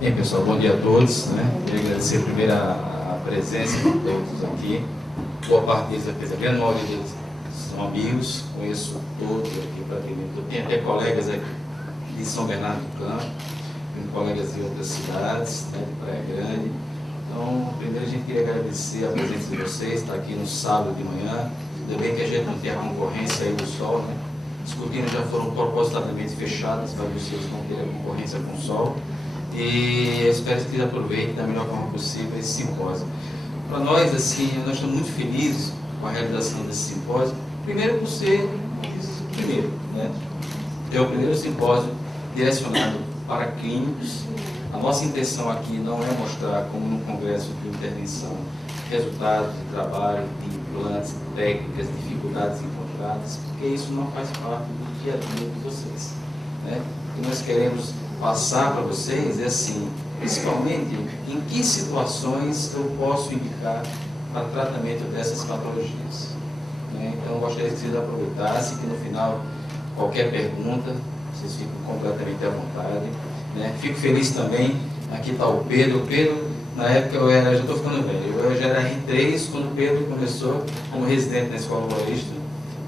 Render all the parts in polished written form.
Bem, pessoal, bom dia a todos, né? Queria agradecer primeiro a presença de todos aqui. Boa parte deles, a grande maioria deles são amigos, conheço todos aqui praticamente. Eu tenho até colegas aqui de São Bernardo do Campo, tenho colegas de outras cidades, né, de Praia Grande. Então, primeiro a gente queria agradecer a presença de vocês, estar aqui no sábado de manhã. Ainda bem que a gente não tem a concorrência aí do sol, né? As cortinas já foram propositadamente fechadas para vocês não terem a concorrência com o sol. E eu espero que vocês aproveitem da melhor forma possível esse simpósio. Para nós, assim, nós estamos muito felizes com a realização desse simpósio. Primeiro por ser o primeiro, né? É o primeiro simpósio direcionado para clínicos. A nossa intenção aqui não é mostrar, como no congresso de intervenção, resultados de trabalho, de implantes, técnicas, dificuldades encontradas, porque isso não faz parte do dia a dia de vocês, né? O que nós queremos passar para vocês é assim, principalmente em que situações eu posso indicar para tratamento dessas patologias, né? Então eu gostaria que vocês aproveitassem, que no final, qualquer pergunta, vocês ficam completamente à vontade, né? Fico feliz também, aqui está o Pedro. O Pedro, na época já estou ficando velho, eu já era R3 quando o Pedro começou como residente na Escola Paulista,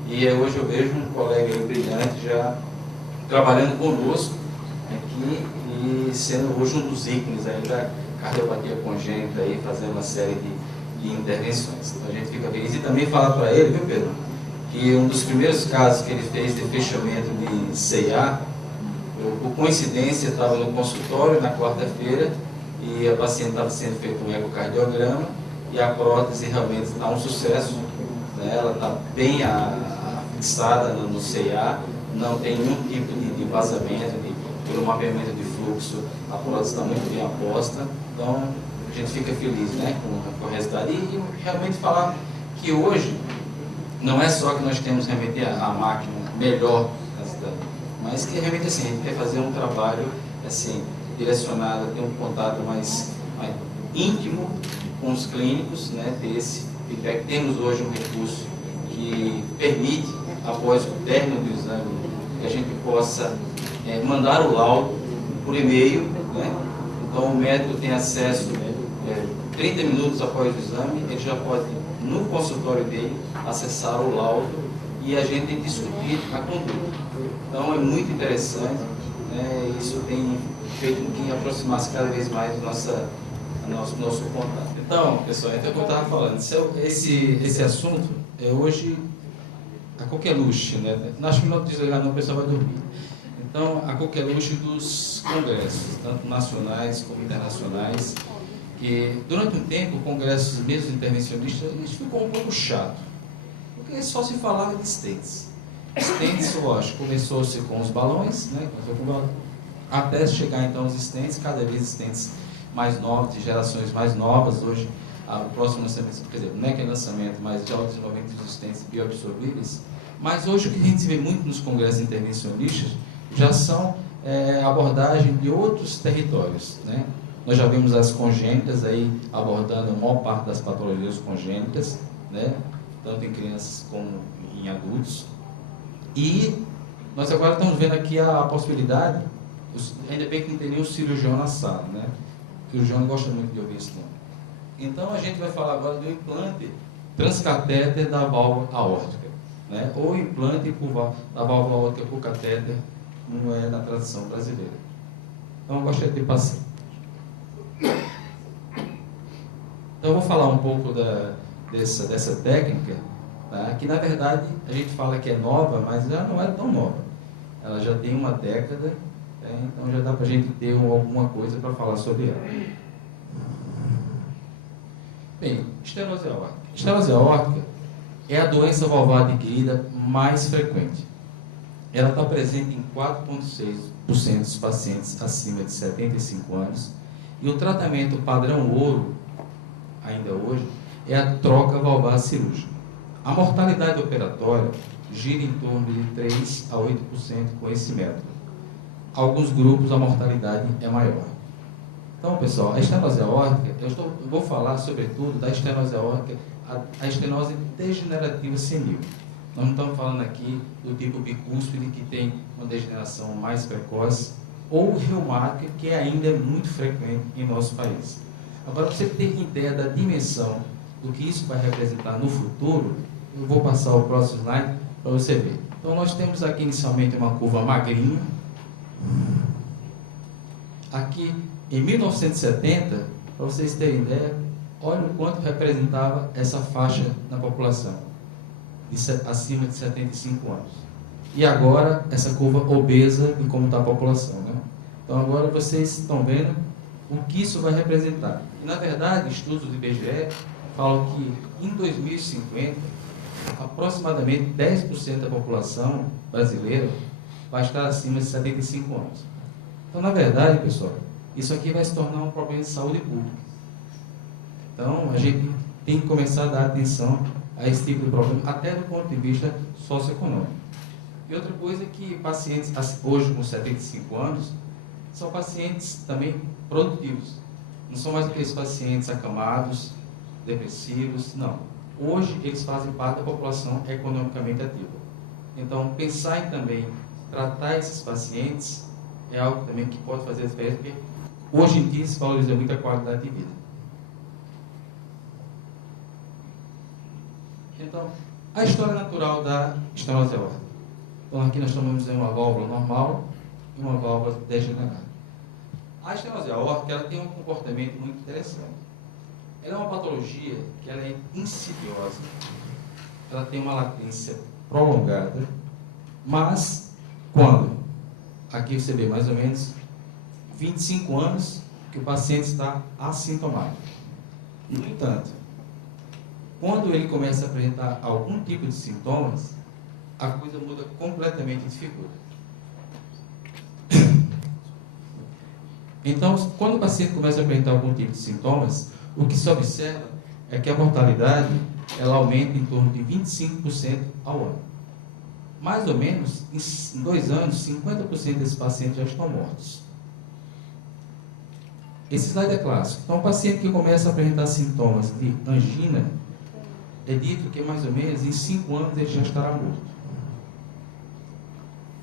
e hoje eu vejo um colega aí brilhante já trabalhando conosco aqui e sendo hoje um dos ícones aí da cardiopatia congênita, aí, fazendo uma série de intervenções. Então a gente fica feliz. E também falar para ele, viu, Pedro, que um dos primeiros casos que ele fez de fechamento de CIA, por coincidência, estava no consultório na quarta-feira e a paciente estava sendo feito um ecocardiograma e a prótese realmente está um sucesso, né? Ela está bem fixada no CIA, não tem nenhum tipo de vazamento, pelo mapeamento de fluxo, a prótese está muito bem aposta. Então a gente fica feliz, né, com o resultado. E realmente falar que hoje não é só que nós temos realmente a máquina melhor da cidade, mas que realmente assim, a gente quer fazer um trabalho assim, direcionado, ter um contato mais íntimo com os clínicos, né, ter esse feedback. Temos hoje um recurso que permite, após o término do exame, que a gente possa mandar o laudo por e-mail, né? Então o médico tem acesso 30 minutos após o exame, ele já pode, no consultório dele, acessar o laudo e a gente discutir a conduta. Então é muito interessante, né? Isso tem feito com que aproximasse cada vez mais o nosso contato. Então, pessoal, então como eu estava falando, esse assunto é hoje a coqueluche, né? Acho que não desligar não, o pessoal vai dormir. Então, a coqueluche dos congressos, tanto nacionais como internacionais, que durante um tempo, congressos mesmo intervencionistas, isso ficou um pouco chato, porque só se falava de stents. Stents, lógico, começou-se com os balões, né? Até chegar então os stents, cada vez stents mais novos, de gerações mais novas. Hoje, o próximo lançamento, quer dizer, não é que é lançamento, mas já o desenvolvimento dos stents bioabsorvíveis. Mas hoje o que a gente vê muito nos congressos intervencionistas já são abordagem de outros territórios, né? Nós já vimos as congênitas aí abordando a maior parte das patologias congênitas, né? Tanto em crianças como em adultos. E nós agora estamos vendo aqui a possibilidade, ainda bem que não tem nenhum cirurgião na sala, né? O cirurgião gosta muito de ouvir esse nome. Então a gente vai falar agora do implante transcatéter da válvula aórtica, né? Ou implante da válvula aórtica por catéter, não é na tradição brasileira. Então eu gostaria de passar. Então eu vou falar um pouco dessa técnica, tá? Que na verdade a gente fala que é nova, mas ela não é tão nova. Ela já tem uma década, né? Então já dá para a gente ter alguma coisa para falar sobre ela. Bem, estenose aórtica. Estenose aórtica é a doença valvar adquirida mais frequente. Ela está presente em 4,6% dos pacientes acima de 75 anos. E o tratamento padrão ouro, ainda hoje, é a troca valvar cirúrgica. A mortalidade operatória gira em torno de 3 a 8% com esse método. Alguns grupos a mortalidade é maior. Então, pessoal, a estenose aórtica, eu vou falar sobretudo da estenose aórtica, a estenose degenerativa senil. Nós não estamos falando aqui do tipo bicúspide, que tem uma degeneração mais precoce, ou reumática, que ainda é muito frequente em nosso país. Agora, para você ter ideia da dimensão do que isso vai representar no futuro, eu vou passar o próximo slide para você ver. Então, nós temos aqui inicialmente uma curva magrinha. Aqui, em 1970, para vocês terem ideia, olha o quanto representava essa faixa na população, acima de 75 anos. E agora, essa curva obesa de como está a população, né? Então, agora vocês estão vendo o que isso vai representar. E, na verdade, estudos do IBGE falam que, em 2050, aproximadamente 10% da população brasileira vai estar acima de 75 anos. Então, na verdade, pessoal, isso aqui vai se tornar um problema de saúde pública. Então, a gente tem que começar a dar atenção a esse tipo de problema, até do ponto de vista socioeconômico. E outra coisa é que pacientes, hoje com 75 anos, são pacientes também produtivos. Não são mais aqueles pacientes acamados, depressivos, não. Hoje, eles fazem parte da população economicamente ativa. Então, pensar em também tratar esses pacientes é algo também que pode fazer a diferença, porque hoje em dia se valoriza muito a qualidade de vida. Então, a história natural da estenose aórtica. Então, aqui nós estamos em uma válvula normal e uma válvula degenerada. A estenose aórtica, ela tem um comportamento muito interessante. Ela é uma patologia que ela é insidiosa, ela tem uma latência prolongada, mas quando? Aqui você vê mais ou menos 25 anos que o paciente está assintomático. No entanto, quando ele começa a apresentar algum tipo de sintomas, a coisa muda completamente de figura. Então, quando o paciente começa a apresentar algum tipo de sintomas, o que se observa é que a mortalidade ela aumenta em torno de 25% ao ano. Mais ou menos, em 2 anos, 50% desses pacientes já estão mortos. Esse slide é clássico. Então, o paciente que começa a apresentar sintomas de angina, é dito que mais ou menos em 5 anos ele já estará morto.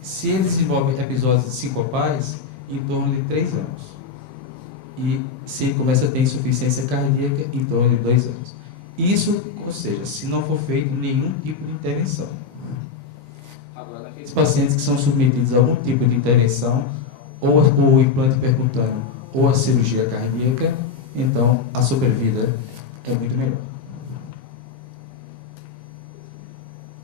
Se ele desenvolve episódios sincopais, em torno de 3 anos. E se ele começa a ter insuficiência cardíaca, em torno de 2 anos. Isso, ou seja, se não for feito nenhum tipo de intervenção. Agora, aqueles pacientes que são submetidos a algum tipo de intervenção, ou o implante percutâneo, ou a cirurgia cardíaca, então a sobrevida é muito melhor.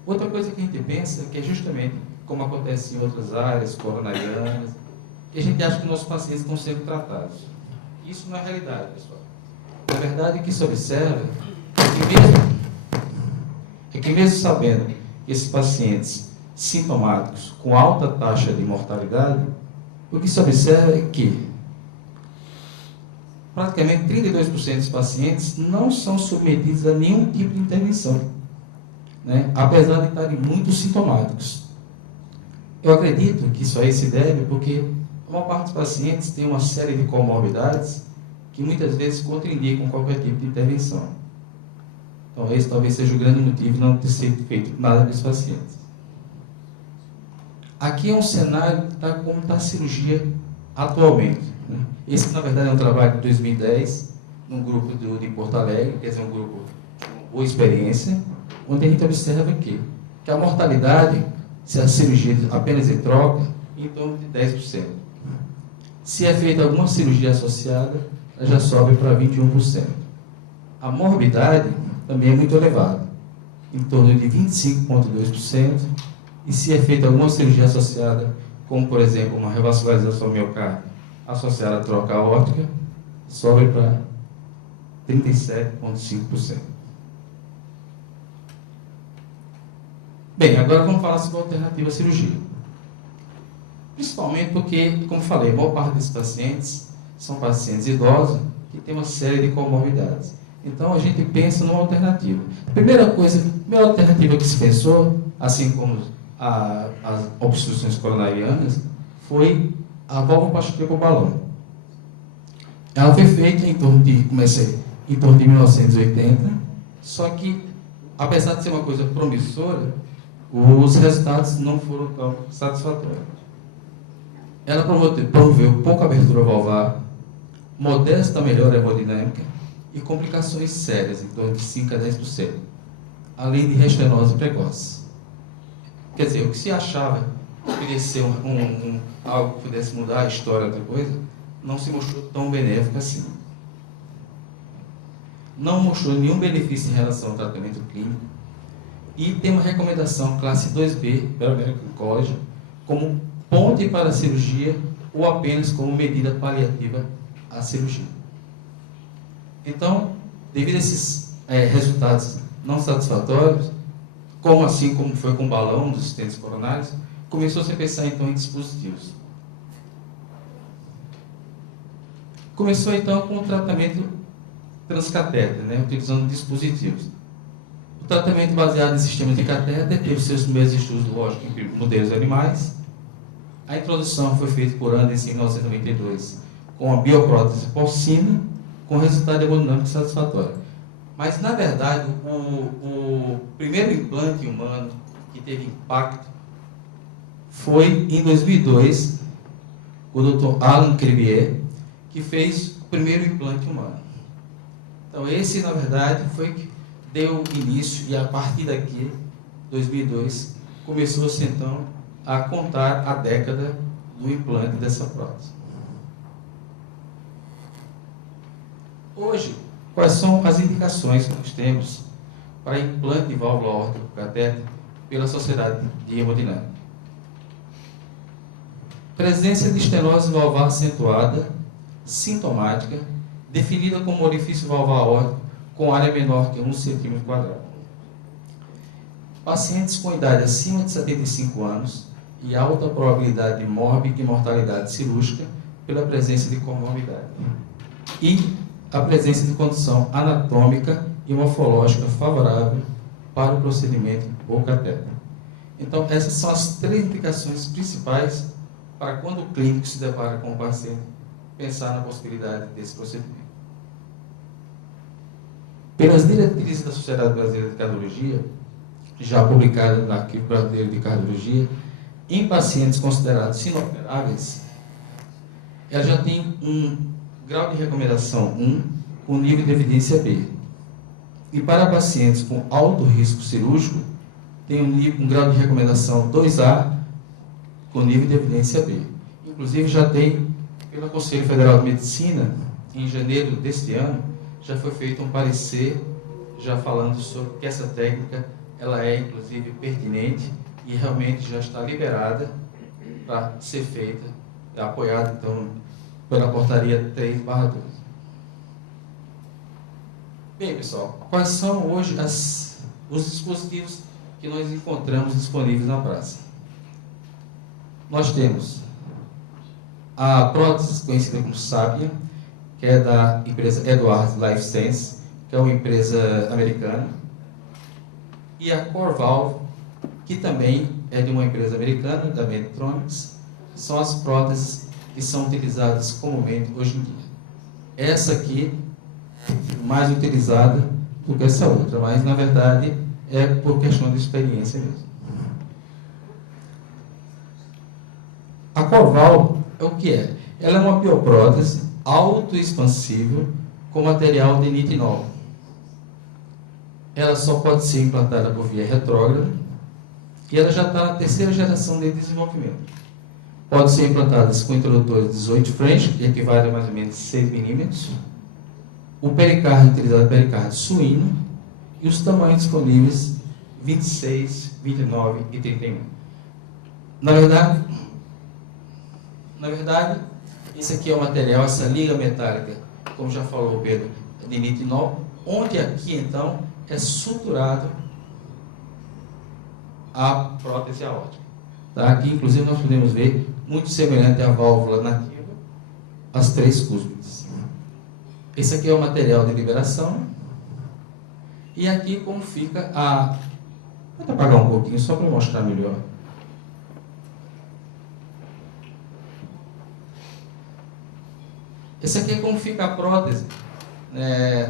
Outra coisa que a gente pensa é que é justamente como acontece em outras áreas coronarianas, que a gente acha que nossos pacientes estão sendo tratados. Isso não é realidade, pessoal. Na verdade, o que se observa é que mesmo sabendo que esses pacientes sintomáticos com alta taxa de mortalidade, o que se observa é que praticamente 32% dos pacientes não são submetidos a nenhum tipo de intervenção, né? Apesar de estarem muito sintomáticos. Eu acredito que isso aí se deve porque a maior parte dos pacientes tem uma série de comorbidades que muitas vezes contraindicam qualquer tipo de intervenção. Então, esse talvez seja o grande motivo de não ter sido feito nada desses pacientes. Aqui é um cenário de como está a cirurgia atualmente, né? Esse, na verdade, é um trabalho de 2010, num grupo de Porto Alegre, quer dizer, um grupo de uma boa experiência, onde a gente observa que a mortalidade, se a cirurgia apenas em troca, em torno de 10%. Se é feita alguma cirurgia associada, ela já sobe para 21%. A morbidade também é muito elevada, em torno de 25,2%, e se é feita alguma cirurgia associada, como por exemplo uma revascularização miocárdica associada à troca aórtica, sobe para 37,5%. Bem, agora vamos falar sobre a alternativa à cirurgia. Principalmente porque, como falei, a maior parte desses pacientes são pacientes idosos que têm uma série de comorbidades. Então, a gente pensa numa alternativa. A primeira alternativa que se pensou, assim como as obstruções coronarianas, foi a valvoplastia por balão. Ela foi feita em torno de 1980, só que, apesar de ser uma coisa promissora, os resultados não foram tão satisfatórios. Ela promoveu pouca abertura valvar, modesta melhora hemodinâmica e complicações sérias, em torno de 5 a 10%, além de restenose precoce. Quer dizer, o que se achava que poderia ser algo que pudesse mudar a história da coisa, não se mostrou tão benéfico assim. Não mostrou nenhum benefício em relação ao tratamento clínico e tem uma recomendação classe 2B pela American College como ponte para a cirurgia ou apenas como medida paliativa à cirurgia. Então, devido a esses resultados não satisfatórios, assim como foi com o balão dos estentes coronários, começou-se a pensar então em dispositivos. Começou então com o tratamento transcatéter, utilizando dispositivos. O tratamento baseado em sistema de catéter teve seus primeiros estudos, lógico, em modelos animais. A introdução foi feita por Anderson em 1992 com a bioprótese porcina, com resultado hemodinâmico satisfatório. Mas, na verdade, o primeiro implante humano que teve impacto foi em 2002, o Dr. Alan Crevier, que fez o primeiro implante humano. Então, esse, na verdade, foi que deu início, e a partir daqui, 2002, começou-se, então, a contar a década do implante dessa prótese. Hoje, quais são as indicações que nós temos para implante de válvula aórtica por catéter pela Sociedade de Hemodinâmica? Presença de estenose valvar acentuada, sintomática, definida como orifício valvar aórtico com área menor que 1 cm². Pacientes com idade acima de 75 anos e alta probabilidade de morte e mortalidade cirúrgica pela presença de comorbidade. E a presença de condição anatômica e morfológica favorável para o procedimento por catéter. Então, essas são as 3 indicações principais para quando o clínico se depara com o paciente, pensar na possibilidade desse procedimento. Pelas diretrizes da Sociedade Brasileira de Cardiologia, já publicada no Arquivo Brasileiro de Cardiologia, em pacientes considerados inoperáveis, ela já tem um grau de recomendação 1, com nível de evidência B. E para pacientes com alto risco cirúrgico, tem um grau de recomendação 2A, com nível de evidência B. Inclusive, já tem, pelo Conselho Federal de Medicina, em janeiro deste ano, já foi feito um parecer, já falando sobre que essa técnica, ela é, inclusive, pertinente e realmente já está liberada para ser feita, apoiada, então, pela portaria 3/12. Bem, pessoal, quais são hoje os dispositivos que nós encontramos disponíveis na praça? Nós temos a prótese conhecida como Sapien, que é da empresa Edwards Lifesciences, que é uma empresa americana, e a CoreValve, que também é de uma empresa americana, da Medtronics. São as próteses que são utilizadas comumente hoje em dia. Essa aqui é mais utilizada do que essa outra, mas na verdade é por questão de experiência mesmo. A CoreValve é o que é? Ela é uma bioprótese autoexpansível com material de nitinol. Ela só pode ser implantada por via retrógrada e ela já está na 3ª geração de desenvolvimento. Pode ser implantadas com introdutores 18 French, que equivale a mais ou menos 6 milímetros. O pericárdio utilizado é pericárdio suíno e os tamanhos disponíveis 26, 29 e 31. Na verdade, esse aqui é o material, essa liga metálica, como já falou o Pedro, de nitinol, onde aqui então é suturado a prótese aórtica. Tá? Aqui, inclusive, nós podemos ver muito semelhante à válvula nativa, as 3 cúspides. Esse aqui é o material de liberação. E aqui como fica a... Vou apagar um pouquinho só para mostrar melhor. Esse aqui é como fica a prótese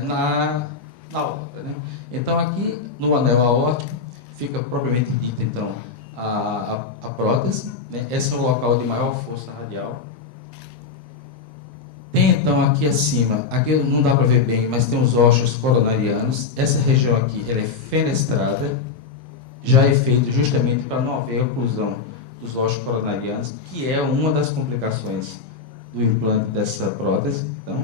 na aorta. Né? Então, aqui no anel aórtico fica propriamente dito, então, a prótese, né? Esse é o local de maior força radial. Tem então aqui acima, aqui não dá para ver bem, mas tem os ossos coronarianos. Essa região aqui ela é fenestrada, já é feito justamente para não haver oclusão dos ossos coronarianos, que é uma das complicações do implante dessa prótese. Então,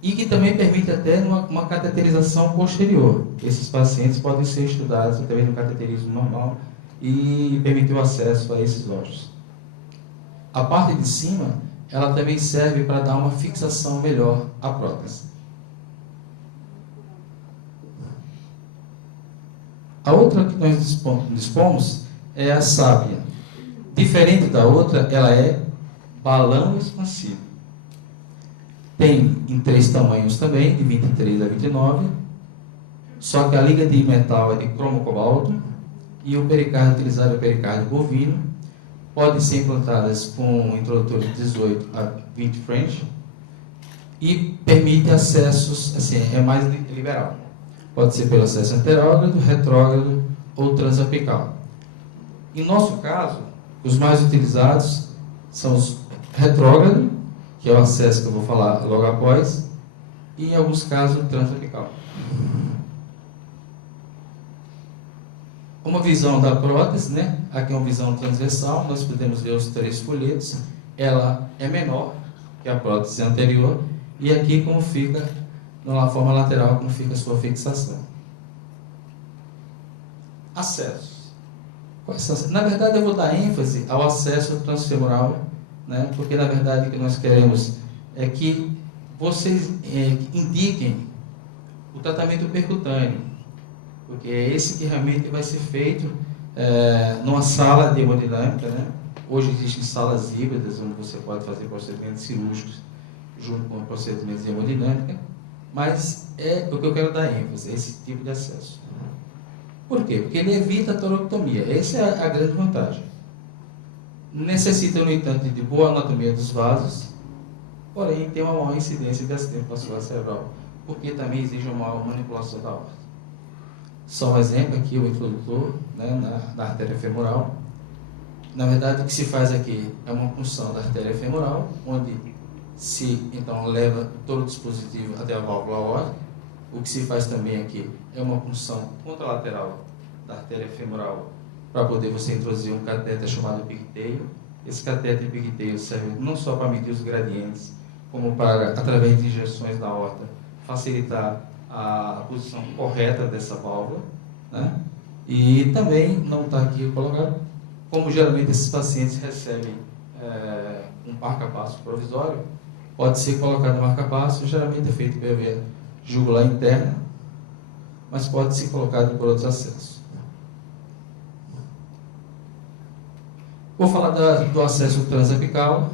e que também permite até uma cateterização posterior. Esses pacientes podem ser estudados através do cateterismo normal e permitir o acesso a esses ossos. A parte de cima, ela também serve para dar uma fixação melhor à prótese. A outra que nós dispomos é a sábia. Diferente da outra, ela é balão expansivo. Tem em 3 tamanhos também, de 23 a 29, só que a liga de metal é de cromo cobalto e o pericárdio utilizado é o pericárdio bovino. Podem ser implantadas com um introdutor de 18 a 20 French e permite acessos, assim, é mais liberal. Pode ser pelo acesso anterógrado, retrógrado ou transapical. Em nosso caso, os mais utilizados são os retrógrado, que é o acesso que eu vou falar logo após, e em alguns casos o transapical. Uma visão da prótese, né? Aqui é uma visão transversal, nós podemos ver os 3 folhetos. Ela é menor que a prótese anterior, e aqui como fica, na forma lateral, como fica a sua fixação. Acessos. Na verdade, eu vou dar ênfase ao acesso transfemoral, né? Porque na verdade o que nós queremos é que vocês indiquem o tratamento percutâneo, porque é esse que realmente vai ser feito numa sala de hemodinâmica, né? Hoje existem salas híbridas onde você pode fazer procedimentos cirúrgicos junto com procedimentos de hemodinâmica, mas é o que eu quero dar ênfase, esse tipo de acesso. Por quê? Porque ele evita a toracotomia. Essa é a grande vantagem. Necessita, no entanto, de boa anatomia dos vasos, porém tem uma maior incidência de acidente vascular cerebral, porque também exige uma maior manipulação da aorta. Só um exemplo aqui, o introdutor, né, na artéria femoral. Na verdade, o que se faz aqui é uma punção da artéria femoral, onde se então leva todo o dispositivo até a válvula aórtica. O que se faz também aqui é uma punção contralateral da artéria femoral para poder você introduzir um catéter chamado pigtail. Esse catéter pigtail serve não só para medir os gradientes, como para, através de injeções na aorta, facilitar a posição correta dessa válvula, né? E também não está aqui colocado, como geralmente esses pacientes recebem um marca-passo provisório, pode ser colocado um marca-passo, geralmente é feito pela via jugular interna, mas pode ser colocado por outros acessos. Vou falar do acesso transapical.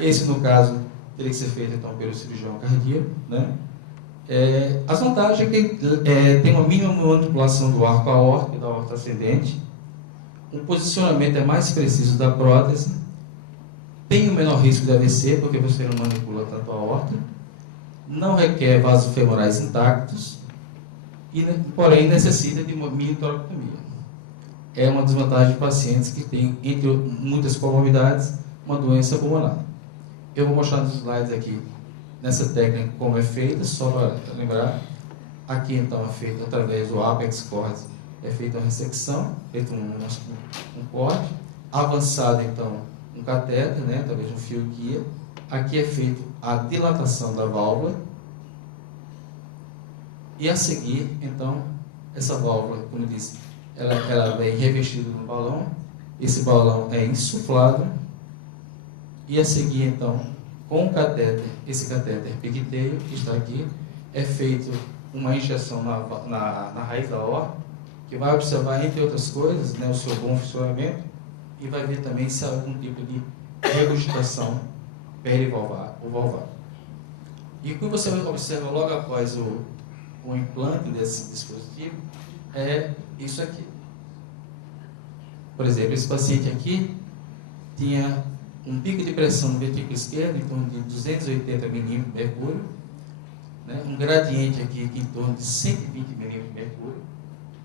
Esse, no caso, teria que ser feito então pelo cirurgião cardíaco, né? As vantagens é que tem uma mínima manipulação do arco aórtico e da aorta ascendente, o posicionamento é mais preciso da prótese, tem o menor risco de AVC, porque você não manipula tanto a aorta, não requer vasos femorais intactos, porém necessita de uma mini toracotomia. É uma desvantagem de pacientes que têm, entre muitas comorbidades, uma doença pulmonar. Eu vou mostrar nos slides aqui, nessa técnica, como é feita, só para lembrar. Aqui, então, é feito através do apex cords, é feita uma ressecção, feito um corte. Avançado, então, um catéter, né, através de um fio guia. Aqui é feito a dilatação da válvula. E a seguir, então, essa válvula, como eu disse, ela vem revestida no balão. Esse balão é insuflado. E a seguir, então, com o catéter, esse catéter pigtail, que está aqui, é feito uma injeção na raiz da aorta, que vai observar, entre outras coisas, né, o seu bom funcionamento, e vai ver também se há algum tipo de regurgitação perivalvar ou valvar. E o que você observa logo após o implante desse dispositivo é isso aqui. Por exemplo, esse paciente aqui tinha um pico de pressão no ventrículo esquerdo em torno de 280 milímetros de mercúrio, né? Um gradiente aqui em torno de 120 milímetros de mercúrio,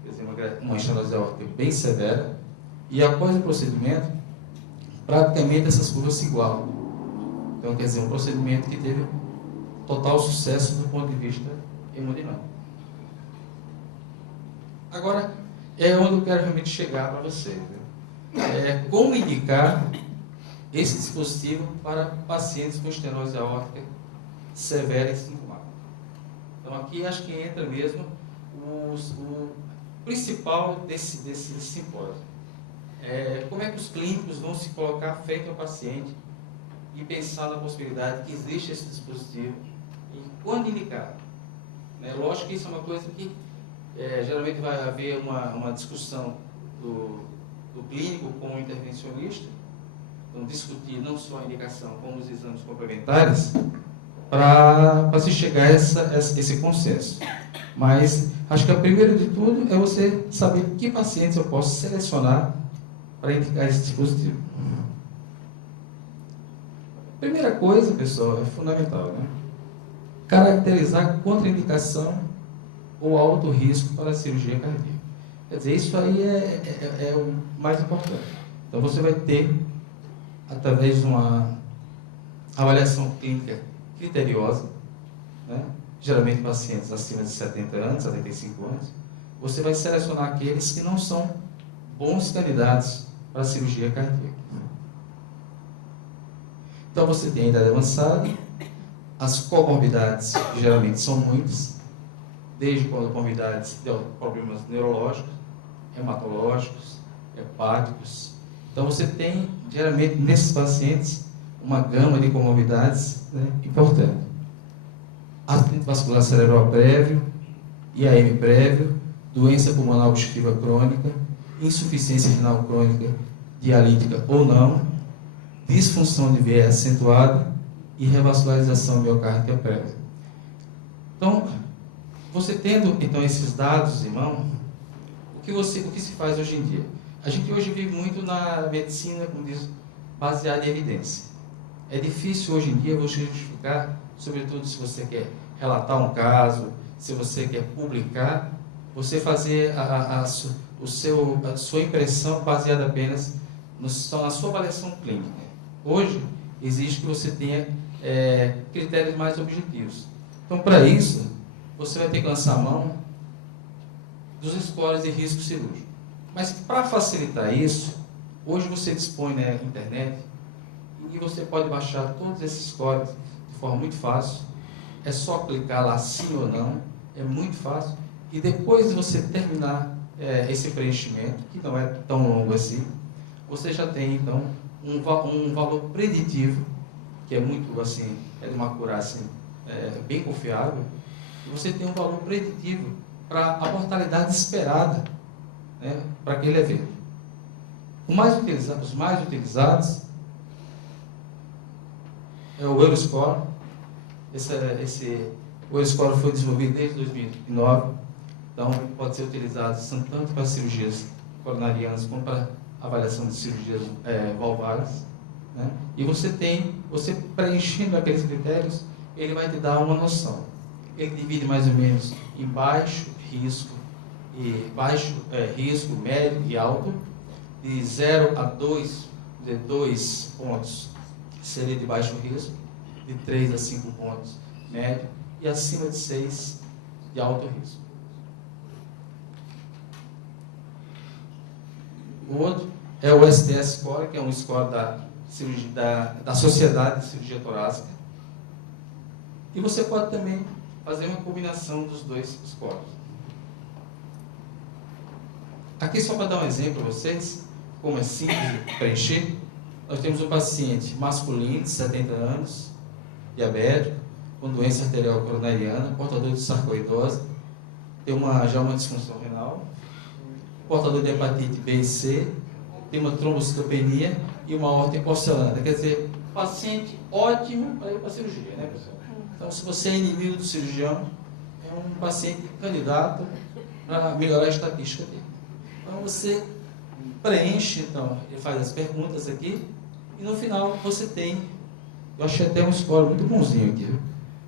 quer dizer, uma estenose aórtica bem severa. E após o procedimento, praticamente essas curvas se igualam. Então, quer dizer, um procedimento que teve total sucesso do ponto de vista hemodinâmico. Agora, é onde eu quero realmente chegar para vocês. Como indicar esse dispositivo para pacientes com estenose aórtica severa e sintomática. Então, aqui acho que entra mesmo o principal desse simpósio. Como é que os clínicos vão se colocar frente ao paciente e pensar na possibilidade que existe esse dispositivo e quando indicar. Lógico que isso é uma coisa que geralmente vai haver uma discussão do clínico com o intervencionista, então discutir não só a indicação como os exames complementares para se chegar a esse consenso. Mas acho que o primeiro de tudo é você saber que pacientes eu posso selecionar para indicar esse dispositivo. Primeira coisa, pessoal, é fundamental, caracterizar contraindicação ou alto risco para a cirurgia cardíaca. Quer dizer, isso aí é o mais importante. Então, você vai ter, através de uma avaliação clínica criteriosa, geralmente pacientes acima de 70 anos, 75 anos, você vai selecionar aqueles que não são bons candidatos para a cirurgia cardíaca. Então, você tem a idade avançada, as comorbidades, que geralmente são muitas, desde comorbidades de problemas neurológicos, hematológicos, hepáticos. Então, você tem, geralmente, nesses pacientes, uma gama de comorbidades importante. Acidente vascular cerebral prévio, IAM prévio, doença pulmonar obstrutiva crônica, insuficiência renal crônica dialítica ou não, disfunção de veia acentuada e revascularização miocárdica prévia. Então, você tendo então esses dados em mão, o que se faz hoje em dia? A gente hoje vive muito na medicina, como diz, baseada em evidência. É difícil hoje em dia você justificar, sobretudo se você quer relatar um caso, se você quer publicar, você fazer a sua impressão baseada apenas na sua avaliação clínica. Hoje, exige que você tenha critérios mais objetivos. Então, para isso, você vai ter que lançar a mão dos scores de risco cirúrgico. Mas, para facilitar isso, hoje você dispõe na internet e você pode baixar todos esses scores de forma muito fácil. É só clicar lá sim ou não, é muito fácil. E depois de você terminar esse preenchimento, que não é tão longo assim, você já tem, então, um valor preditivo, que é muito, assim, é de uma acurácia bem confiável, e você tem um valor preditivo para a mortalidade esperada para aquele evento. Os mais utilizados é o Euroscore. O Euroscore foi desenvolvido desde 2009, então pode ser utilizado tanto para cirurgias coronarianas como para avaliação de cirurgias valvares. E você preenchendo aqueles critérios, ele vai te dar uma noção. Ele divide mais ou menos em baixo risco, médio e alto, de 0 a 2 pontos seria de baixo risco, de 3 a 5 pontos médio, e acima de 6 de alto risco. O outro é o STS Score, que é um score da Sociedade de Cirurgia Torácica. E você pode também fazer uma combinação dos dois scores. Aqui, só para dar um exemplo para vocês, como é simples de preencher, nós temos um paciente masculino de 70 anos, diabético, com doença arterial coronariana, portador de sarcoidose, tem já uma disfunção renal, portador de hepatite B e C, tem uma trombocitopenia e uma aorta porcelana. Quer dizer, paciente ótimo para ir para a cirurgia, pessoal? Então, se você é inimigo do cirurgião, é um paciente candidato para melhorar a estatística dele. Então, você preenche, então, ele faz as perguntas aqui, e no final você tem, eu achei até um score muito bonzinho aqui, viu?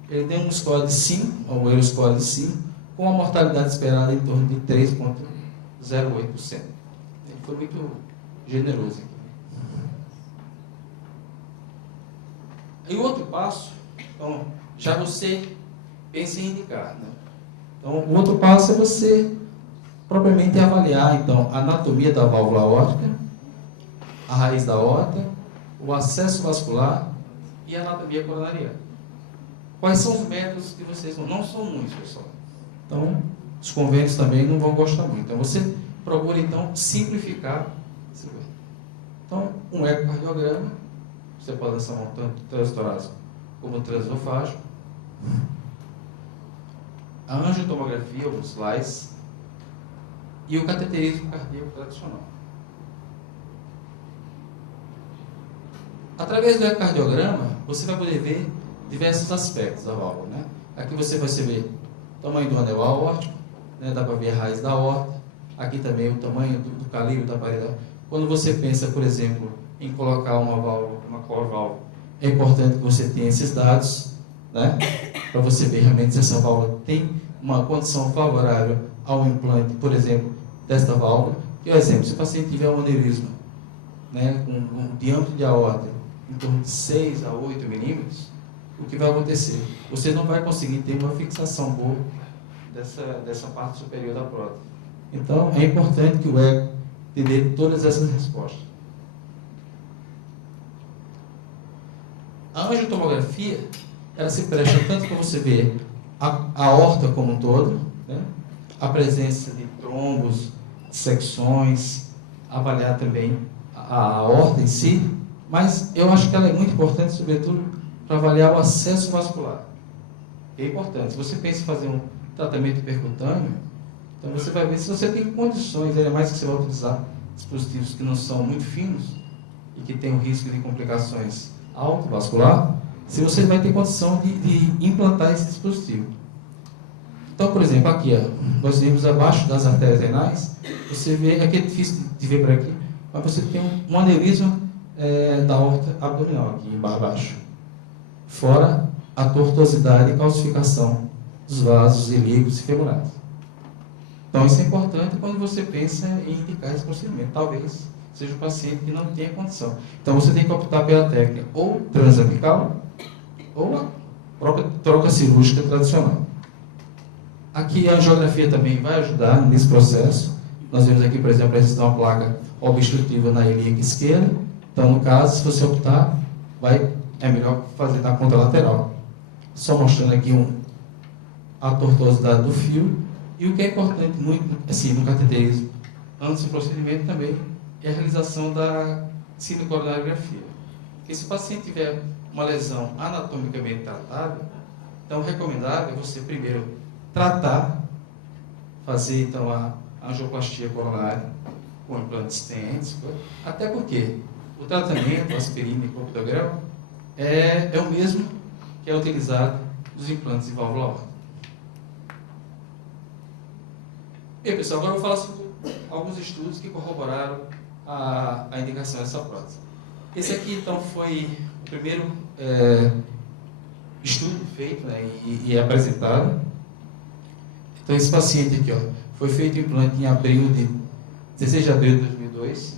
Ele tem um score de 5, um Euroscore de 5, com a mortalidade esperada em torno de 3,08%. Foi muito generoso aqui. E o outro passo, então, já você pensa em indicar, né? Então, o outro passo é você propriamente avaliar, então, a anatomia da válvula aórtica, a raiz da aorta, o acesso vascular e a anatomia coronariana. Quais são os métodos que vocês vão... Não são muitos, pessoal. Então, os convênios também não vão gostar muito. Então, você procura, então, simplificar. Então, um ecocardiograma, você pode lançar um tanto transtorácico como transesofágico. A angiotomografia, ou slice, e o cateterismo cardíaco tradicional. Através do ecocardiograma, você vai poder ver diversos aspectos da válvula, né? Aqui você vai ver o tamanho do anel aórtico, né? Dá para ver a raiz da aorta. Aqui também o tamanho do calibre da parede. Quando você pensa, por exemplo, em colocar uma válvula, uma core válvula, é importante que você tenha esses dados, né? Para você ver realmente se essa válvula tem uma condição favorável ao implante, por exemplo, desta válvula. E, por exemplo, se o paciente tiver um aneurisma, né, com um diâmetro de aorta em torno de 6 a 8 milímetros, o que vai acontecer? Você não vai conseguir ter uma fixação boa dessa parte superior da prótese. Então, é importante que o eco te dê todas essas respostas. A angiotomografia, ela se presta tanto para você ver a aorta como um todo, né? A presença de trombos, secções, avaliar também a aorta em si, mas eu acho que ela é muito importante, sobretudo, para avaliar o acesso vascular. É importante. Se você pensa em fazer um tratamento percutâneo, então você vai ver se você tem condições, ainda mais que você vai utilizar dispositivos que não são muito finos e que tem o risco de complicações autovascular, se você vai ter condição de implantar esse dispositivo. Então, por exemplo, aqui, ó, nós vemos abaixo das artérias renais, você vê, aqui é difícil de ver por aqui, mas você tem um aneurisma da aorta abdominal, aqui embaixo. Fora a tortuosidade e calcificação dos vasos ilíacos e femorais. Então, isso é importante quando você pensa em indicar esse procedimento. Talvez seja um paciente que não tenha condição. Então, você tem que optar pela técnica ou transapical ou a própria troca cirúrgica tradicional. Aqui a angiografia também vai ajudar nesse processo. Nós vemos aqui, por exemplo, a presença de uma placa obstrutiva na ilíaca esquerda. Então, no caso, se você optar, é melhor fazer na contralateral. Só mostrando aqui a tortuosidade do fio. E o que é importante muito, assim, no cateterismo, antes do procedimento também, é a realização da cinecoronariografia. Porque se o paciente tiver uma lesão anatomicamente tratável, então, recomendável é você primeiro tratar, fazer então a angioplastia coronária com implantes stents, até porque o tratamento, aspirina e clopidogrel, é o mesmo que é utilizado nos implantes de válvula aórtica. Bem, pessoal, agora eu vou falar sobre alguns estudos que corroboraram a indicação dessa prótese. Esse aqui, então, foi o primeiro estudo feito, né, e apresentado. Então, esse paciente aqui, ó, foi feito o implante em 16 de abril de 2002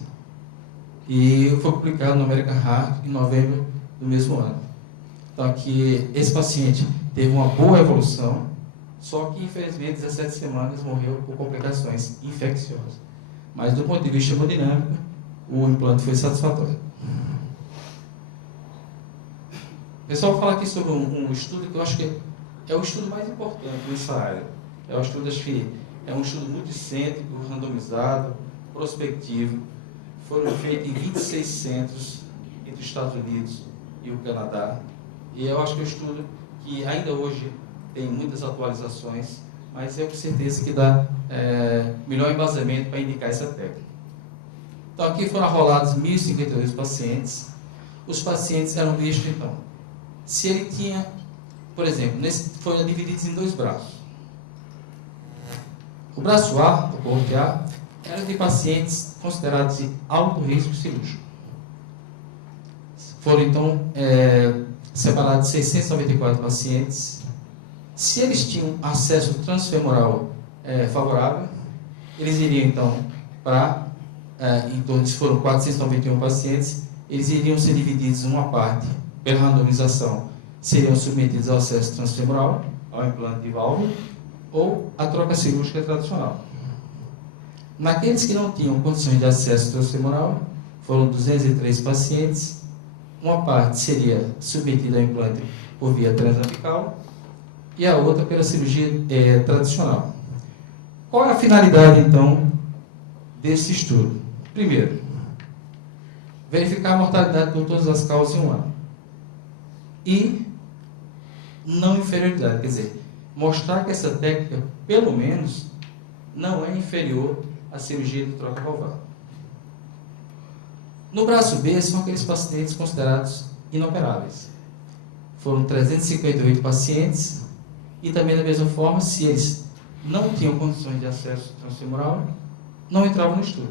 e foi publicado no American Heart em novembro do mesmo ano. Então, aqui, esse paciente teve uma boa evolução, só que, infelizmente, 17 semanas morreu por complicações infecciosas. Mas, do ponto de vista hemodinâmico, o implante foi satisfatório. Pessoal, vou falar aqui sobre um estudo que eu acho que é o estudo mais importante nessa área. É um estudo, acho que é um estudo multicêntrico, randomizado, prospectivo. Foram feitos em 26 centros entre os Estados Unidos e o Canadá. E eu acho que é um estudo que ainda hoje tem muitas atualizações, mas é com certeza que dá melhor embasamento para indicar essa técnica. Então, aqui foram arrolados 1.052 pacientes. Os pacientes eram vistos, então, se ele tinha, por exemplo, foram divididos em 2 braços. O braço A, o corte A, era de pacientes considerados de alto risco cirúrgico. Foram, então, separados 694 pacientes. Se eles tinham acesso transfemoral favorável, eles iriam, então, para em torno de, foram 491 pacientes, eles iriam ser divididos em uma parte, pela randomização, seriam submetidos ao acesso transfemoral, ao implante de válvula, ou à troca cirúrgica tradicional. Naqueles que não tinham condições de acesso transfemoral, foram 203 pacientes, uma parte seria submetida ao implante por via transapical e a outra pela cirurgia tradicional. Qual é a finalidade, então, desse estudo? Primeiro, verificar a mortalidade por todas as causas em um ano. E não inferioridade, quer dizer, mostrar que essa técnica, pelo menos, não é inferior à cirurgia de troca valvar. No braço B, são aqueles pacientes considerados inoperáveis. Foram 358 pacientes, e também, da mesma forma, se eles não tinham condições de acesso transfemoral, não entravam no estudo.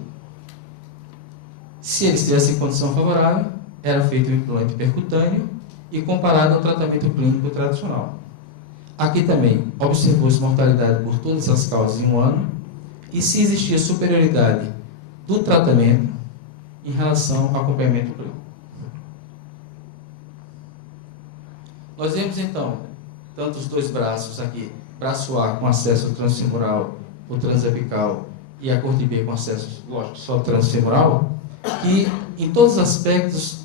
Se eles tivessem condição favorável, era feito o implante percutâneo e comparado ao tratamento clínico tradicional. Aqui também observou-se mortalidade por todas as causas em um ano e se existia superioridade do tratamento em relação ao acompanhamento clínico. Nós vemos então, tanto os dois braços aqui, braço A com acesso transfemoral, o transapical, e a corte B com acesso, lógico, só transfemoral, que em todos os aspectos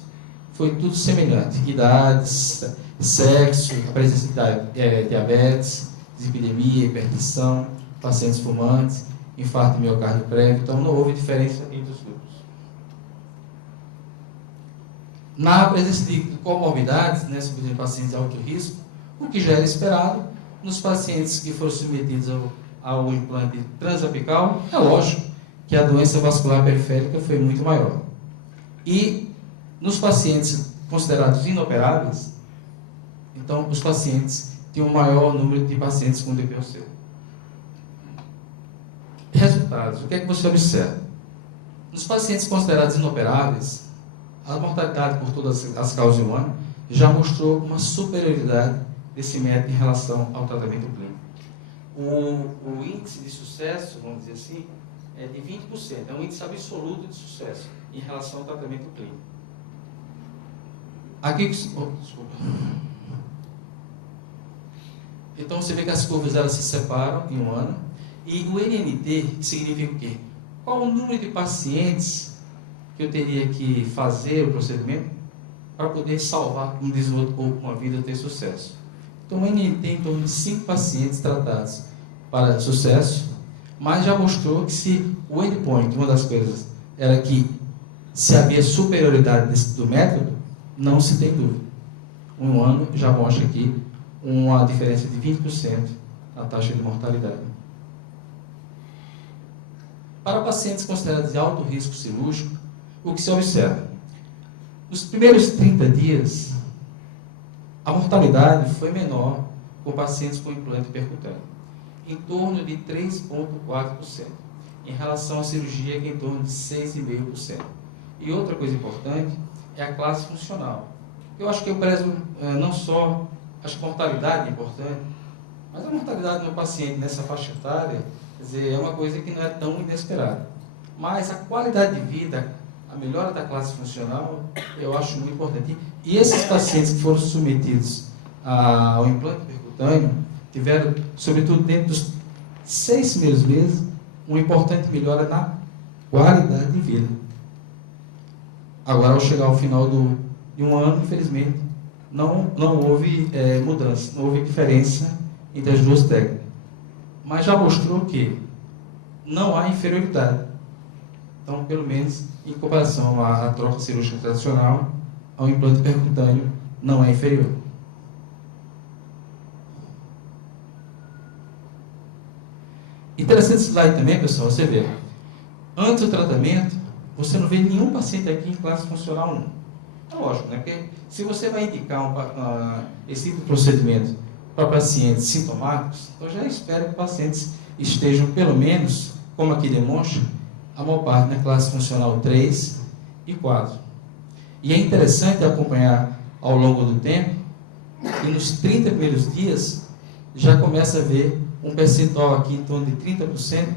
foi tudo semelhante: idades, sexo, a presença de diabetes, dislipidemia, hipertensão, pacientes fumantes, infarto de miocárdio prévio. Então não houve diferença entre os grupos. Na presença de comorbidades, né, sobretudo pacientes de alto risco, o que já era esperado nos pacientes que foram submetidos ao implante transapical, é lógico que a doença vascular periférica foi muito maior. E nos pacientes considerados inoperáveis, então os pacientes tinham um maior número de pacientes com DPOC. Resultados: o que é que você observa? Nos pacientes considerados inoperáveis, a mortalidade por todas as causas em um ano já mostrou uma superioridade desse método em relação ao tratamento clínico. O índice de sucesso, vamos dizer assim, é de 20%. É um índice absoluto de sucesso em relação ao tratamento clínico. Aqui, desculpa. Então você vê que as curvas elas se separam em um ano. E o NNT significa o quê? Qual o número de pacientes que eu teria que fazer o procedimento para poder salvar um desenvolvimento ou uma vida ter sucesso? Então o NNT tem em torno de 5 pacientes tratados para sucesso, mas já mostrou que se o endpoint, uma das coisas, era que se havia superioridade do método, não se tem dúvida. Um ano já mostra aqui uma diferença de 20% na taxa de mortalidade. Para pacientes considerados de alto risco cirúrgico, o que se observa? Nos primeiros 30 dias, a mortalidade foi menor com pacientes com implante percutâneo, em torno de 3,4%, em relação à cirurgia, que é em torno de 6,5%. E outra coisa importante é a classe funcional. Eu acho que eu prezo não só a mortalidade é importante, mas a mortalidade no paciente nessa faixa etária, quer dizer, é uma coisa que não é tão inesperada. Mas a qualidade de vida, a melhora da classe funcional, eu acho muito importante. E esses pacientes que foram submetidos ao implante percutâneo tiveram, sobretudo dentro dos 6 primeiros meses, uma importante melhora na qualidade de vida. Agora, ao chegar ao final de um ano, infelizmente, não houve mudança, não houve diferença entre as duas técnicas. Mas já mostrou que não há inferioridade. Então, pelo menos, em comparação à troca cirúrgica tradicional, ao implante percutâneo não é inferior. Interessante esse slide também, pessoal, você vê. Antes do tratamento, você não vê nenhum paciente aqui em classe funcional 1. É lógico, né? Porque se você vai indicar esse tipo de procedimento para pacientes sintomáticos, eu já espero que pacientes estejam, pelo menos, como aqui demonstra, a maior parte na classe funcional 3 e 4. E é interessante acompanhar ao longo do tempo que nos 30 primeiros dias já começa a ver um percentual aqui em torno de 30%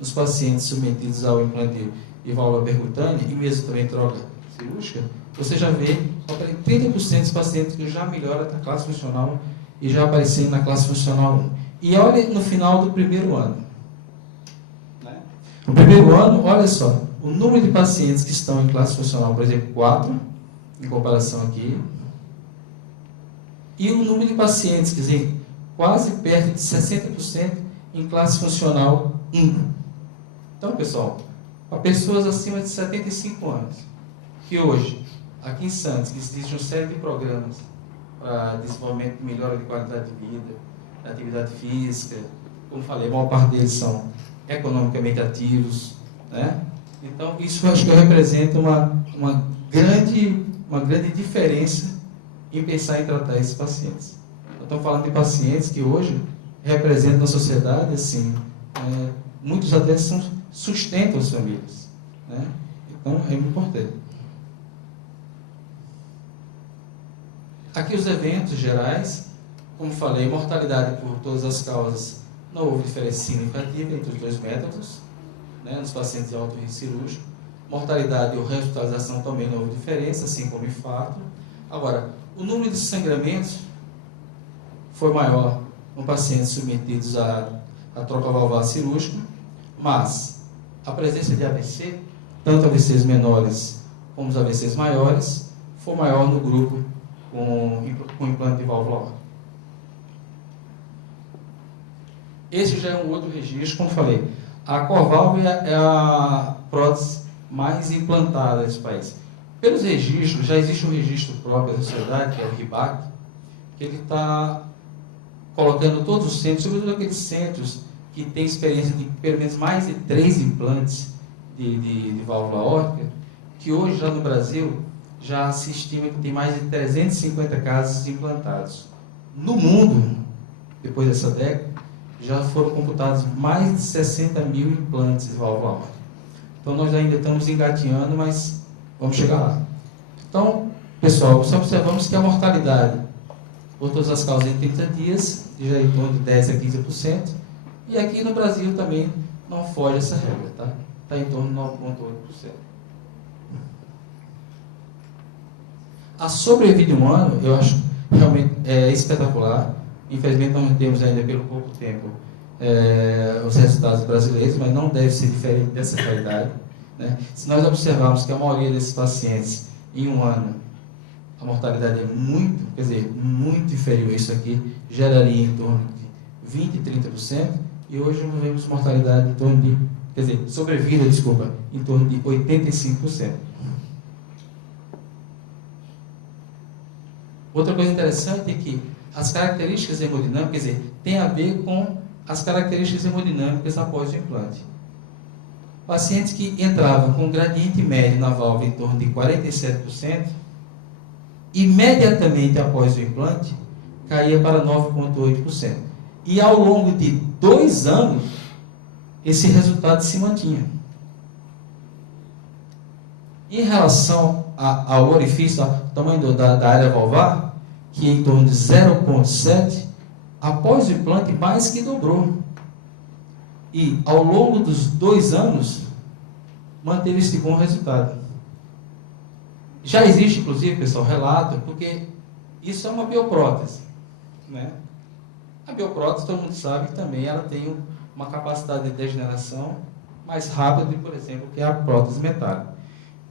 nos pacientes submetidos ao implante de válvula percutânea e mesmo também troca cirúrgica, você já vê 30% dos pacientes que já melhoram da classe funcional e já aparecendo na classe funcional 1. E olha no final do primeiro ano. No primeiro ano, olha só, o número de pacientes que estão em classe funcional, por exemplo, 4, em comparação aqui, e o número de pacientes, quer dizer, quase perto de 60% em classe funcional 1. Então, pessoal, para pessoas acima de 75 anos, que hoje, aqui em Santos, que existe uma série de programas para desenvolvimento e melhora de qualidade de vida, de atividade física, como falei, a maior parte deles são economicamente ativos, né? Então, isso acho que representa uma grande diferença em pensar em tratar esses pacientes. Estamos falando de pacientes que hoje representam na sociedade, assim, muitos até sustentam as famílias, né? Então, é muito importante. Aqui os eventos gerais, como falei, mortalidade por todas as causas, não houve diferença significativa entre os dois métodos, né, nos pacientes de alto risco cirúrgico. Mortalidade ou rehospitalização também não houve diferença, assim como infarto. Agora, o número de sangramentos foi maior em pacientes submetidos à troca valvular cirúrgica, mas a presença de AVC, tanto AVCs menores como os AVCs maiores, foi maior no grupo com implante de válvula aórtica. Esse já é um outro registro, como falei. A Corvalvo é a prótese mais implantada nesse país. Pelos registros, já existe um registro próprio da sociedade, que é o RIBAC, que ele está colocando todos os centros, sobretudo aqueles centros que têm experiência de pelo menos mais de 3 implantes de válvula aórtica, que hoje já no Brasil já se estima que tem mais de 350 casos implantados. No mundo, depois dessa década, já foram computados mais de 60 mil implantes de válvula aórtica. Então, nós ainda estamos engatinhando, mas vamos chegar lá. Então, pessoal, só observamos que a mortalidade por todas as causas em 30 dias, já em torno de 10% a 15%, e aqui no Brasil também não foge essa regra, tá? Está em torno de 9,8%. A sobrevida humana, eu acho realmente espetacular. Infelizmente, não temos ainda pelo pouco tempo os resultados brasileiros, mas não deve ser diferente dessa realidade, né? Se nós observarmos que a maioria desses pacientes, em um ano, a mortalidade é muito inferior a isso aqui, geraria em torno de 20% a 30%, e hoje nós vemos mortalidade em torno de, sobrevida, em torno de 85%. Outra coisa interessante é que as características hemodinâmicas, tem a ver com as características hemodinâmicas após o implante. Pacientes que entravam com gradiente médio na válvula em torno de 47%, imediatamente após o implante, caía para 9,8%. E ao longo de 2 anos, esse resultado se mantinha. Em relação ao orifício, ao tamanho da área valvar, que é em torno de 0,7, após o implante mais que dobrou. E ao longo dos 2 anos, manteve esse bom resultado. Já existe, inclusive, pessoal, relato, porque isso é uma bioprótese, né? A bioprótese, todo mundo sabe que também ela tem uma capacidade de degeneração mais rápida, por exemplo, que a prótese metálica.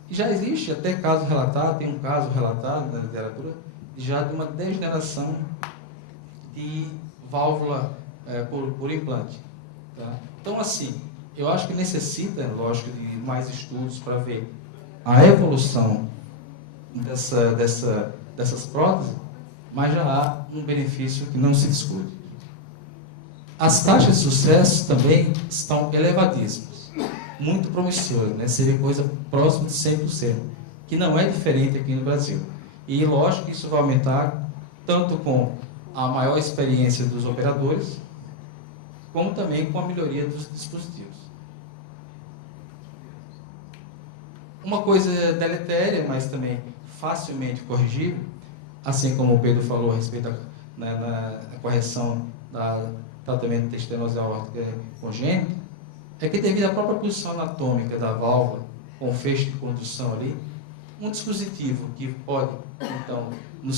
E já existe até caso relatado, tem um caso relatado na literatura, já de uma degeneração de válvula por implante. Tá? Então, assim, eu acho que necessita, lógico, de mais estudos para ver a evolução dessas próteses, mas já há um benefício que não se discute. As taxas de sucesso também estão elevadíssimas, muito promissoras, né? Seria coisa próxima de 100%, que não é diferente aqui no Brasil. E lógico que isso vai aumentar tanto com a maior experiência dos operadores, como também com a melhoria dos dispositivos. Uma coisa deletéria, mas também facilmente corrigível, assim como o Pedro falou a respeito da correção do tratamento de estenose aórtica congênita, é que devido à própria posição anatômica da válvula com feixe de condução ali, um dispositivo que pode, então, na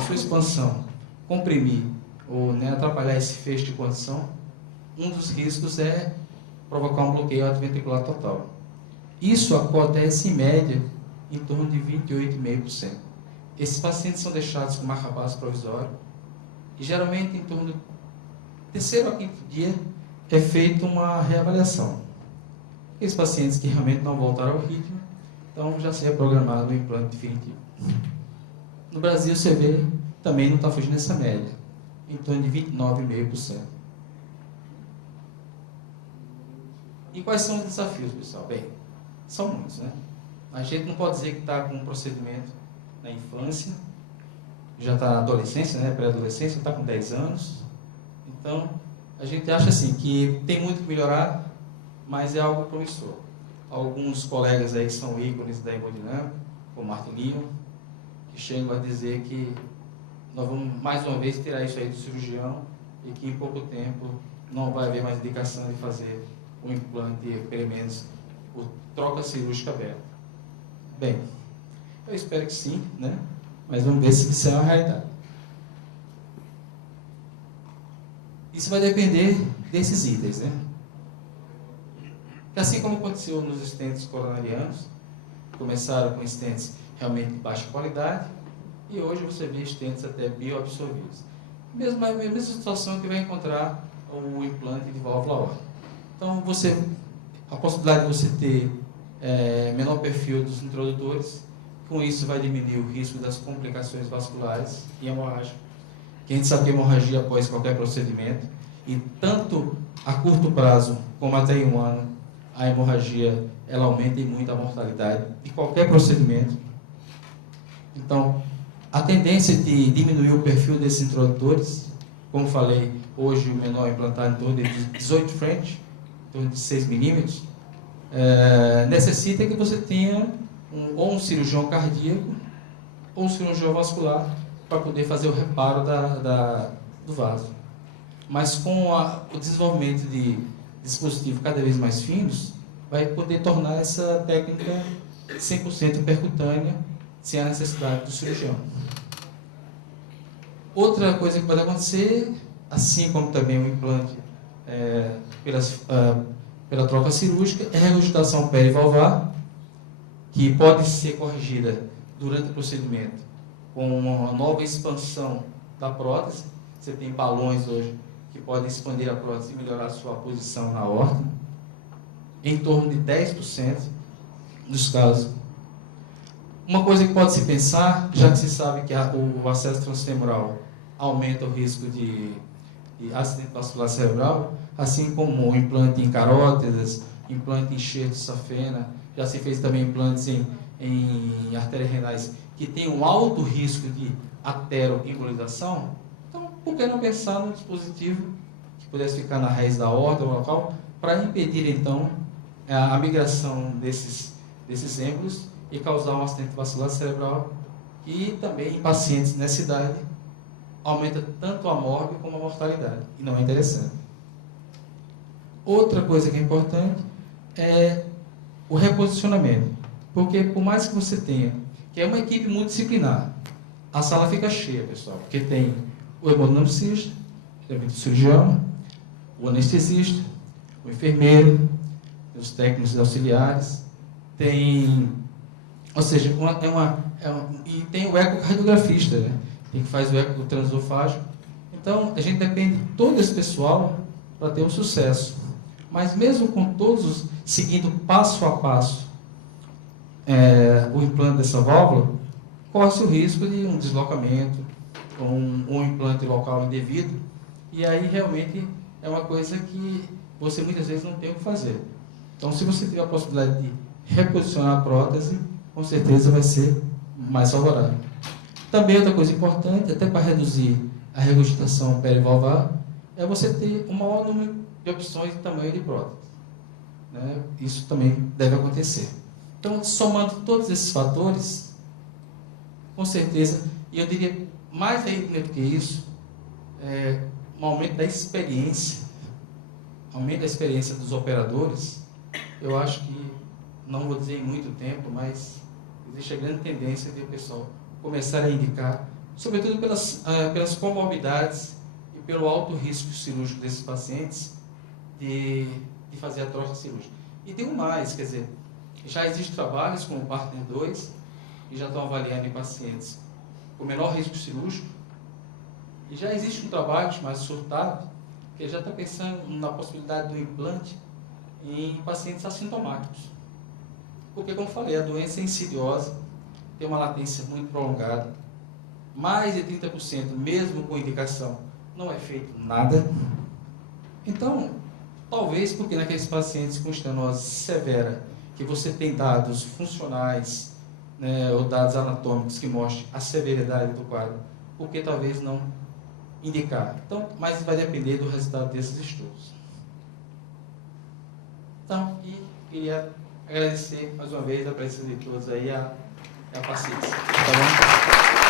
sua expansão, comprimir ou, né, atrapalhar esse feixe de condução, um dos riscos é provocar um bloqueio atrioventricular total. Isso acontece em média em torno de 28,5%. Esses pacientes são deixados com marca-passo provisório e geralmente em torno do terceiro a quinto dia é feita uma reavaliação. Esses pacientes que realmente não voltaram ao ritmo, então já se é programado o implante definitivo. No Brasil, você vê, também não está fugindo dessa média, em torno de 29,5%. E quais são os desafios, pessoal? Bem, são muitos, né? A gente não pode dizer que está com um procedimento na infância, já está na adolescência, né? Pré-adolescência, está com 10 anos. Então, a gente acha assim que tem muito que melhorar, mas é algo promissor. Alguns colegas aí que são ícones da hemodinâmica, como Martin Lima, que chegam a dizer que nós vamos mais uma vez tirar isso aí do cirurgião e que em pouco tempo não vai haver mais indicação de fazer um implante, pelo menos por troca cirúrgica aberta. Bem, eu espero que sim, né? Mas vamos ver se isso é uma realidade. Isso vai depender desses itens, né? Assim como aconteceu nos stents coronarianos, começaram com stents realmente de baixa qualidade e hoje você vê stents até bioabsorvíveis. A mesma situação que vai encontrar o implante de válvula aórtica. Então, a possibilidade de você ter menor perfil dos introdutores, com isso vai diminuir o risco das complicações vasculares e hemorrágica. Que a gente sabe que a hemorragia após qualquer procedimento, e tanto a curto prazo como até em um ano, a hemorragia ela aumenta em muito a mortalidade de qualquer procedimento. Então, a tendência de diminuir o perfil desses introdutores, como falei, hoje o menor implantado em torno de 18 French, em torno de 6 milímetros, necessita que você tenha ou um cirurgião cardíaco ou um cirurgião vascular para poder fazer o reparo do vaso. Mas com o desenvolvimento de dispositivos cada vez mais finos, vai poder tornar essa técnica 100% percutânea, sem a necessidade do cirurgião. Outra coisa que pode acontecer, assim como também o implante pela troca cirúrgica, é a regurgitação perivalvar, que pode ser corrigida durante o procedimento com uma nova expansão da prótese. Você tem balões hoje que podem expandir a prótese e melhorar a sua posição na aorta, em torno de 10% dos casos. Uma coisa que pode se pensar, já que se sabe que o acesso transfemoral aumenta o risco de acidente vascular cerebral, assim como o implante em carótidas, implante em enxerto de safena, já se fez também implantes em artérias renais que tem um alto risco de ateroembolização. Então, por que não pensar num dispositivo que pudesse ficar na raiz da aorta ou local, para impedir, então, a migração desses êmbolos e causar um acidente vascular cerebral, e também em pacientes nessa idade aumenta tanto a morte como a mortalidade, e não é interessante. Outra coisa que é importante é o reposicionamento, porque por mais que você tenha, que é uma equipe multidisciplinar, a sala fica cheia, pessoal, porque tem o hemodinamicista, o cirurgião, o anestesista, o enfermeiro, os técnicos auxiliares, e tem o ecocardiografista, né? Tem que fazer o eco transesofágico. Então, a gente depende de todo esse pessoal para ter um sucesso. Mas mesmo com todos seguindo passo a passo o implante dessa válvula, corre-se o risco de um deslocamento, um implante local indevido, e aí realmente é uma coisa que você muitas vezes não tem o que fazer. Então, se você tiver a possibilidade de reposicionar a prótese, com certeza vai ser mais favorável. Também outra coisa importante, até para reduzir a regurgitação perivalvar, é você ter um maior número de opções de tamanho de prótese, né? Isso também deve acontecer. Então, somando todos esses fatores, com certeza, e eu diria mais ainda do que isso, um aumento da experiência dos operadores, eu acho que não vou dizer em muito tempo, mas existe a grande tendência de o pessoal começar a indicar, sobretudo pelas comorbidades e pelo alto risco cirúrgico desses pacientes de fazer a troca cirúrgica. E digo mais, quer dizer, já existem trabalhos como o Partner 2, que já estão avaliando em pacientes com menor risco cirúrgico, e já existe um trabalho chamado Surtado, que já está pensando na possibilidade do implante em pacientes assintomáticos. Porque, como falei, a doença é insidiosa, tem uma latência muito prolongada, mais de 30%, mesmo com indicação, não é feito nada. Então, talvez porque naqueles pacientes com estenose severa, que você tem dados funcionais, né, ou dados anatômicos que mostrem a severidade do quadro, porque talvez não indicar. Então, mas vai depender do resultado desses estudos. Então, queria agradecer mais uma vez a presença de todos aí, a paciência. Tá bom?